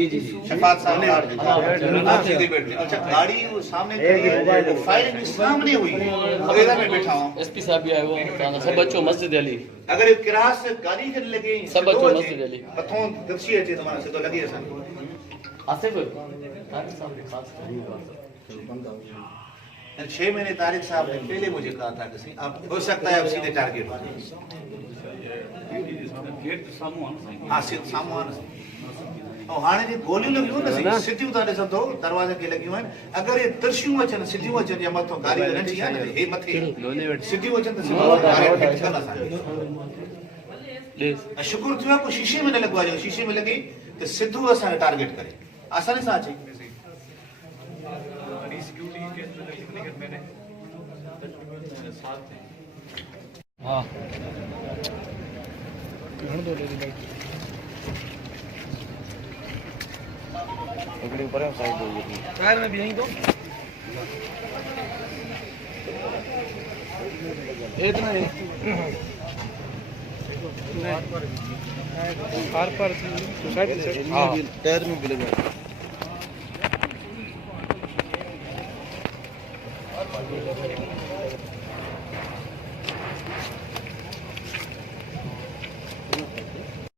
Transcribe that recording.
जी जी शफात साहब आप सीधे बैठे। अच्छा गाड़ी वो सामने खड़ी है, वो फायरिंग भी सामने हुई है, इधर मैं बैठा हूँ। एसपी साहब भी आए हुए हैं, सब बच्चों मस्जिद अली अगर ये किरास से गाड़ी के लगे सब बच्चों मस्जिद अली पथों दर्शी है तुम्हारे से तो लगी है सन आसिफ 6 महीने तारिक साहब ने पहले मुझे कहा था कि अब हो सकता है अब सीधे टारगेट हो जाए। हाँ साम्हूं आहे न और हाणे जी गोलियूं लॻियूं न सिधियूं था ॾिसो तो दरवाजे खे लॻियूं आहिनि। अगरि ये तिरछियूं अचनि सिधियूं अचनि या मथां गाड़ी नंढी आहे न हे मथे सिधियूं अचनि त सिधो डायरेक्ट हिट कंदा असांखे। शुक्र थियो आहे को शीशे में न लॻो आहे, शीशे में लॻी त सिधो असांखे टारगेट करे आसानी सां अचे। हाँ पकड़े ऊपर है साइड हो गई टायर में भी यहीं तो इतना ही कार पर सुसाइड हाँ टायर में भी लगा